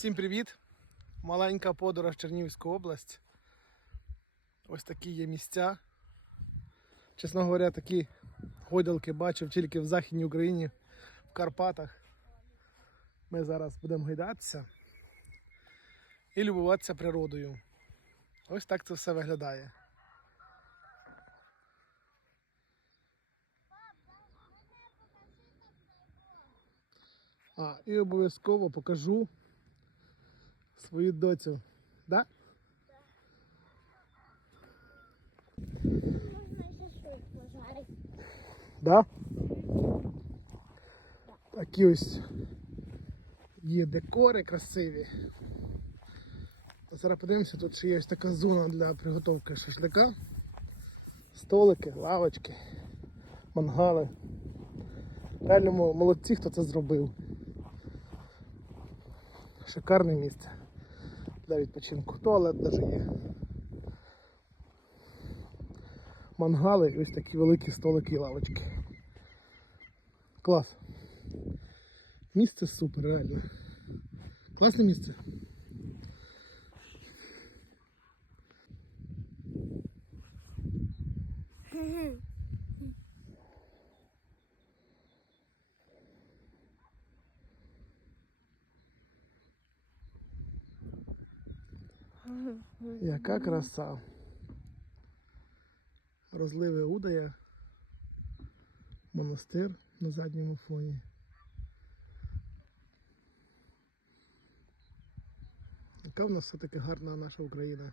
Всім привіт! Маленька подорож Чернігівську область. Ось такі є місця. Чесно говоря, такі гойдалки бачив тільки в Західній Україні, в Карпатах. Ми зараз будемо гойдатися і любуватися природою. Ось так це все виглядає. А, і обов'язково покажу свою доцю. Да? Да? Такі ось є декори красиві. А Зараз подивимося, тут ще є ось така зона для приготовки шашлика. Столики, лавочки, мангали. Реально молодці, хто це зробив. Шикарне місце для відпочинку. Туалет навіть є. Мангали і ось такі великі столики і лавочки. Клас. Місце супер, реально. Класне місце. Яка краса. Розливи Удая. Монастир на задньому фоні. Яка в нас все-таки гарна наша Україна.